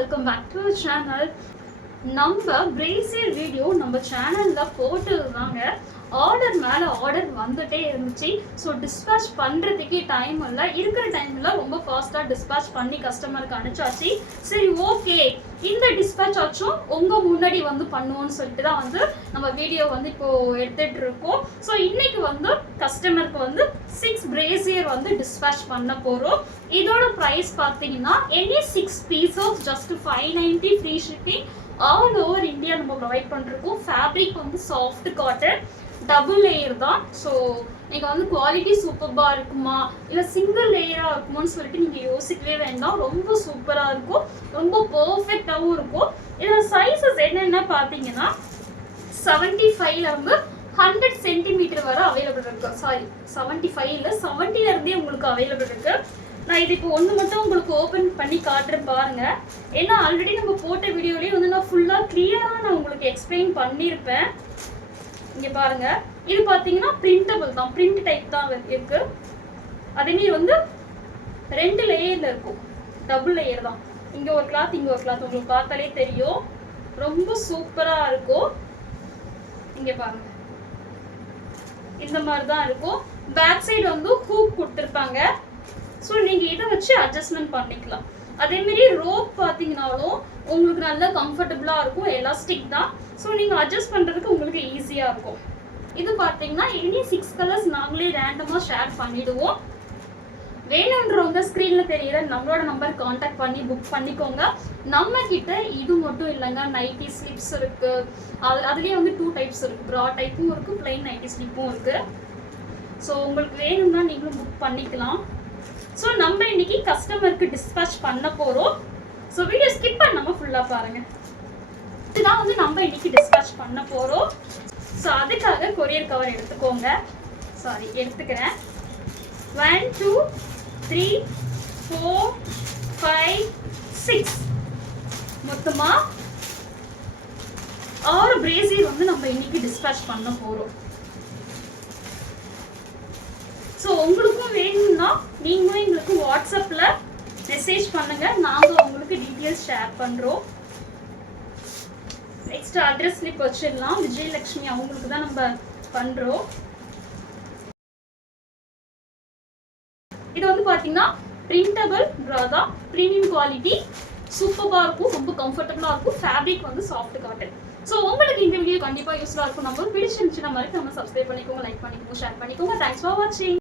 Welcome back to channel நம்ம brassiere video நம்ம சேனல்ல போட்டதுதாங்க ஆர்டர் மேல ஆர்டர் வந்துட்டே இருந்துச்சு. ஸோ டிஸ்பேச் பண்ணுறதுக்கே டைம் இல்லை. இருக்கிற டைம்ல ரொம்ப ஃபாஸ்ட்டாக டிஸ்பேச் பண்ணி கஸ்டமருக்கு அனுப்பிச்சாச்சு. சரி ஓகே இந்த டிஸ்பேச் ஆச்சும் உங்க முன்னாடி வந்து பண்ணுவோம்னு சொல்லிட்டு தான் வந்து நம்ம வீடியோ வந்து இப்போ எடுத்துட்டு இருக்கோம் ஸோ இன்னைக்கு வந்து கஸ்டமருக்கு வந்து சிக்ஸ் பிரேசியர் வந்து டிஸ்பேச் பண்ண போறோம். இதோட ப்ரைஸ் பார்த்தீங்கன்னா any six pieces just five ninety free shipping all over India நம்ம ப்ரொவைட் பண்ணிருக்கோம். ஃபேப்ரிக் வந்து சாஃப்ட் காட்டன் டபுள் லேயர் தான். ஸோ நீங்கள் வந்து குவாலிட்டி சூப்பர்பாக இருக்குமா? இல்லை சிங்கிள் லேயராக இருக்குமான்னு சொல்லிட்டு நீங்கள் யோசிக்கவே வேண்டாம். ரொம்ப சூப்பராக இருக்கும். ரொம்ப பர்ஃபெக்டாகவும் இருக்கும். இதில் சைஸஸ் என்னென்ன பார்த்தீங்கன்னா செவன்ட்டி ஃபைவ்லேருந்து ஹண்ட்ரட் சென்டிமீட்டர் வரை அவைலபிள் இருக்கு. சாரி செவன்ட்டி ஃபைவ்ல செவன்ட்டில இருந்தே உங்களுக்கு அவைலபிள் இருக்கு. நான் இது இப்போ ஒன்று மட்டும் உங்களுக்கு ஓப்பன் பண்ணி காட்டுறேன் பாருங்க. ஏன்னா ஆல்ரெடி நம்ம போட்ட வீடியோலேயே வந்து நான் ஃபுல்லாக கிளியராக நான் உங்களுக்கு எக்ஸ்பிளைன் பண்ணியிருப்பேன். இங்கே பாருங்க. இது பார்த்தீங்கன்னா பிரிண்டபிள் தான். பிரிண்ட் டைப் தான் இருக்கு. அதேமாரி வந்து ரெண்டு லேயரில் இருக்கும். டபுள் லேயர் தான். இங்கே ஒரு கிளாத் இங்கே ஒரு கிளாத் உங்களுக்கு பார்த்தாலே தெரியும். ரொம்ப சூப்பராக இருக்கும். இங்கே பாருங்க. இந்த மாதிரி தான் இருக்கும். பேக் சைடு வந்து ஹூக் கொடுத்துருப்பாங்க. ஸோ நீங்கள் இதை வச்சு அட்ஜஸ்ட்மெண்ட் பண்ணிக்கலாம். அதே மாதிரி ரோப் பார்த்தீங்கனாலும் உங்களுக்கு நல்லா கம்ஃபர்டபுளாக இருக்கும் எலாஸ்டிக் தான். ஸோ நீங்கள் அட்ஜஸ்ட் பண்ணுறதுக்கு உங்களுக்கு ஈஸியாக இருக்கும். இது பார்த்தீங்கன்னா இனி சிக்ஸ் கலர்ஸ் நாங்களே ரேண்டமாக ஷேர் பண்ணிவிடுவோம் வேணுன்றவங்க ஸ்க்ரீனில் தெரியிற நம்மளோட நம்பர் காண்டாக்ட் பண்ணி புக் பண்ணிக்கோங்க. நம்ம கிட்ட இது மட்டும் இல்லைங்க நைட்டி ஸ்லிப்ஸ் இருக்கு. அது அதுலேயே வந்து டூ டைப்ஸ் இருக்கு. ப்ரா டைப்பும் இருக்கு பிளைன் நைட்டி ஸ்லிப்பும் இருக்கு. ஸோ உங்களுக்கு வேணும்னா நீங்களும் புக் பண்ணிக்கலாம். ஸோ நம்ம இன்னைக்கு கஸ்டமருக்கு டிஸ்பேச் பண்ண போகிறோம் ஸோ வீடியோ ஸ்கிப் பண்ணாம ஃபுல்லாக பாருங்க. இதுதான் வந்து நம்ம இன்னைக்கு டிஸ்பேச் பண்ண போகிறோம் ஸோ அதுக்காக கொரியர் கவர் எடுத்துக்கோங்க. சாரி எடுத்துக்கிறேன். One two three four five six மொத்தமாக ஆறு பிரேசியர் வந்து நம்ம இன்னைக்கு டிஸ்பேச் பண்ண போகிறோம் ஸோ உங்களுக்கும் வேணும்னா நீங்களும் எங்களுக்கு வாட்ஸ்அப்பில் மெசேஜ் பண்ணுங்க. நாங்கள் உங்களுக்கு டீட்டெயில்ஸ் ஷேர் பண்ணுறோம் நெக்ஸ்ட் அட்ரஸ் ஸ்லிப் வச்சிடலாம். விஜயலட்சுமி அவங்களுக்கு தான் நம்ம பண்ணுறோம் இது வந்து பார்த்தீங்கன்னா பிரிண்டபிள் ப்ரா தான். ப்ரீமியம் குவாலிட்டி சூப்பராக இருக்கும். ரொம்ப கம்ஃபர்டபுளாக இருக்கும். ஃபேப்ரிக் வந்து சாஃப்ட் காட்டன் ஸோ உங்களுக்கு இந்த வீடியோ கண்டிப்பாக யூஸ்ஃபுல்லாக இருக்கும். நம்ம பிடிச்சிருந்துச்சுன்னா மாதிரி நம்ம சப்ஸ்கிரைப் பண்ணிக்கோங்க லைக் பண்ணிக்கோங்க ஷேர் பண்ணிக்கோங்க. தேங்க்ஸ் ஃபார் வாட்சிங்